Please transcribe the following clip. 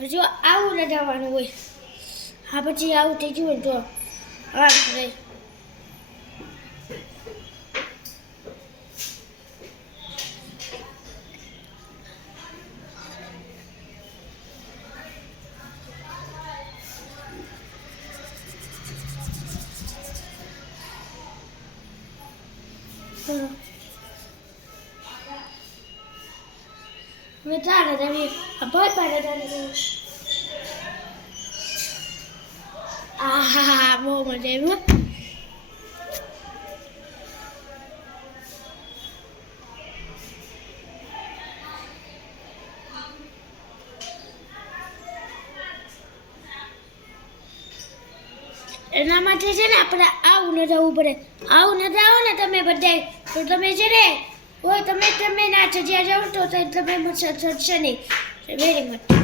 જો આવું લગાવવાનું હોય હા પછી આવું થઈ ગયું હોય તો આમ કરે મેં ચાલે તમે ભાઈ પાડે ચાલે આહા બહુ મજા આવ્યું એના માટે છે ને આપણે આવું ન જવું પડે આવું ન જાઓ ને તમે બધાય તો તમે છે ને હોય તમે ના ચજ્યા જાઓ તો તમે ચડશે નહીં વેરી મચ